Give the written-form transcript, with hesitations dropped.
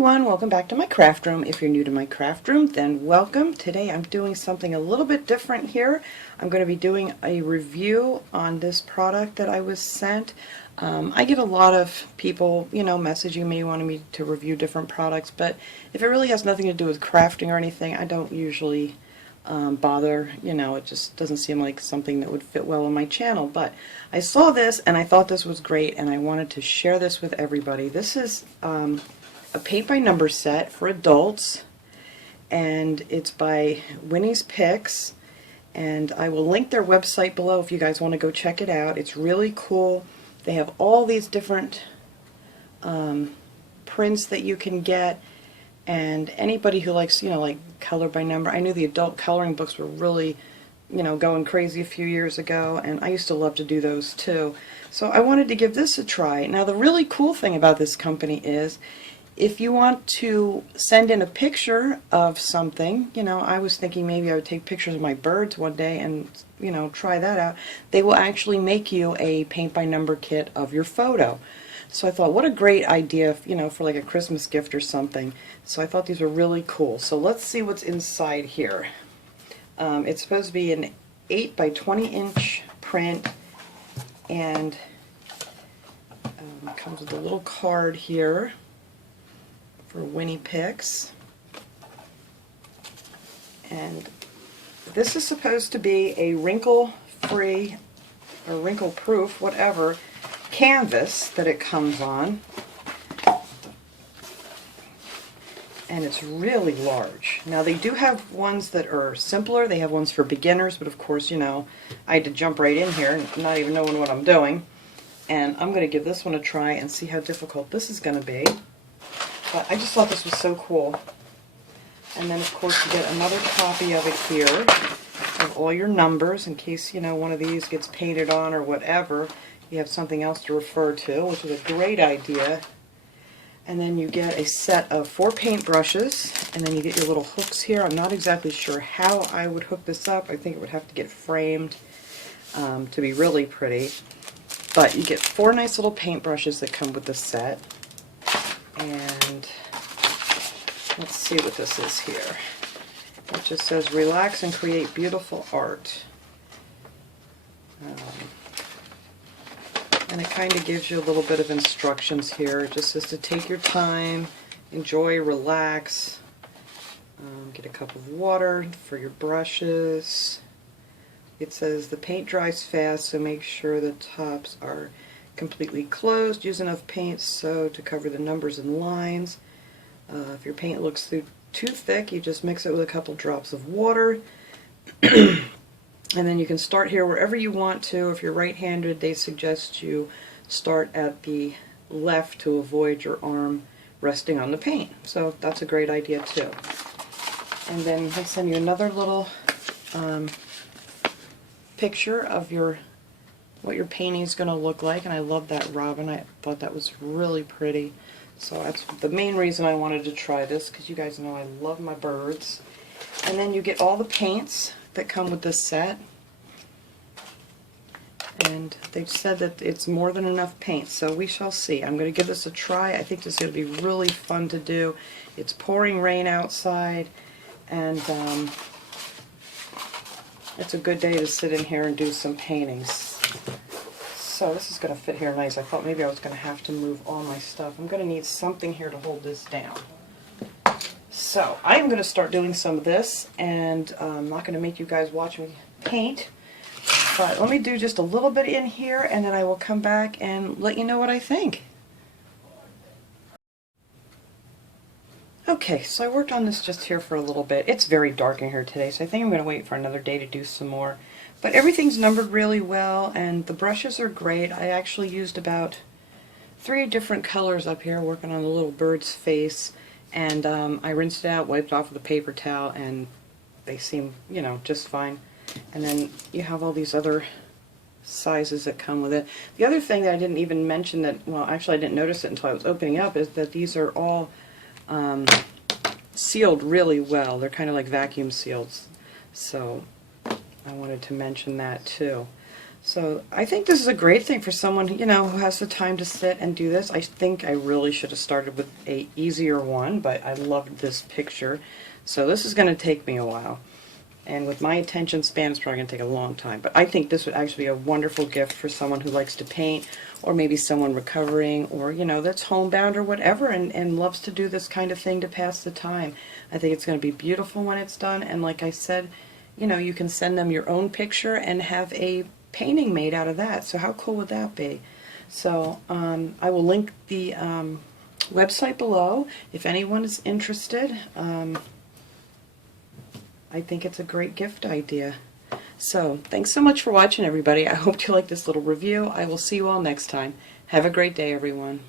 everyone, welcome back to my craft room. If you're new to my craft room, then welcome. Today I'm doing something a little bit different here. I'm going to be doing a review on this product that I was sent. I get a lot of people, messaging me wanting me to review different products, but if it really has nothing to do with crafting or anything, I don't usually bother. It just doesn't seem like something that would fit well on my channel. But I saw this and I thought this was great, and I wanted to share this with everybody. This is a paint by number set for adults, and it's by Winnie's Picks, and I will link their website below if you guys want to go check it out. It's really cool. They have all these different prints that you can get, and anybody who likes, like color by number. I knew the adult coloring books were really, going crazy a few years ago, and I used to love to do those too. So I wanted to give this a try. Now the really cool thing about this company is if you want to send in a picture of something, I was thinking maybe I would take pictures of my birds one day and, try that out. They will actually make you a paint by number kit of your photo. So I thought, what a great idea, for like a Christmas gift or something. So I thought these were really cool. So let's see what's inside here. It's supposed to be an 8 by 20 inch print, and it comes with a little card here for Winnie Picks. And this is supposed to be a wrinkle-free or wrinkle-proof, whatever, canvas that it comes on. And it's really large. Now they do have ones that are simpler. They have ones for beginners, but of course, I had to jump right in here, not even knowing what I'm doing. And I'm going to give this one a try and see how difficult this is going to be. But I just thought this was so cool. And then of course you get another copy of it here of all your numbers in case, one of these gets painted on or whatever. You have something else to refer to, which is a great idea. And then you get a set of 4 paint brushes, and then you get your little hooks here. I'm not exactly sure how I would hook this up. I think it would have to get framed to be really pretty. But you get 4 nice little paint brushes that come with the set. And let's see what this is here. It just says, relax and create beautiful art. And it kind of gives you a little bit of instructions here. It just says to take your time, enjoy, relax. Get a cup of water for your brushes. It says the paint dries fast, so make sure the tops are completely closed. Use enough paint to cover the numbers and lines. If your paint looks too thick, you just mix it with a couple drops of water. And then you can start here wherever you want to. If you're right-handed, they suggest you start at the left to avoid your arm resting on the paint. So that's a great idea too. And then they send you another little picture of what your painting is going to look like. And I love that robin. I thought that was really pretty. So that's the main reason I wanted to try this, because you guys know I love my birds. And then you get all the paints that come with this set, and they've said that it's more than enough paint, so we shall see. I'm going to give this a try. I think this is going to be really fun to do. It's pouring rain outside, and it's a good day to sit in here and do some paintings. So this is going to fit here nice. I thought maybe I was going to have to move all my stuff. I'm going to need something here to hold this down. So I'm going to start doing some of this, and I'm not going to make you guys watch me paint, but let me do just a little bit in here, and then I will come back and let you know what I think. Okay, so I worked on this just here for a little bit. It's very dark in here today, so I think I'm going to wait for another day to do some more. But everything's numbered really well, and the brushes are great. I actually used about 3 different colors up here working on the little bird's face. And I rinsed it out, wiped off with a paper towel, and they seem, just fine. And then you have all these other sizes that come with it. The other thing that I didn't even mention that, well, actually I didn't notice it until I was opening up, is that these are all sealed really well. They're kind of like vacuum sealed. So I wanted to mention that too. So I think this is a great thing for someone, you know, who has the time to sit and do this. I think I really should have started with a easier one, but I loved this picture. So this is going to take me a while. And with my attention span, it's probably going to take a long time. But I think this would actually be a wonderful gift for someone who likes to paint, or maybe someone recovering, or, you know, that's homebound or whatever, and loves to do this kind of thing to pass the time. I think it's going to be beautiful when it's done. And like I said, you know, you can send them your own picture and have a painting made out of that. So how cool would that be? So I will link the website below if anyone is interested. I think it's a great gift idea. So thanks so much for watching, everybody. I hope you like this little review. I will see you all next time. Have a great day, everyone.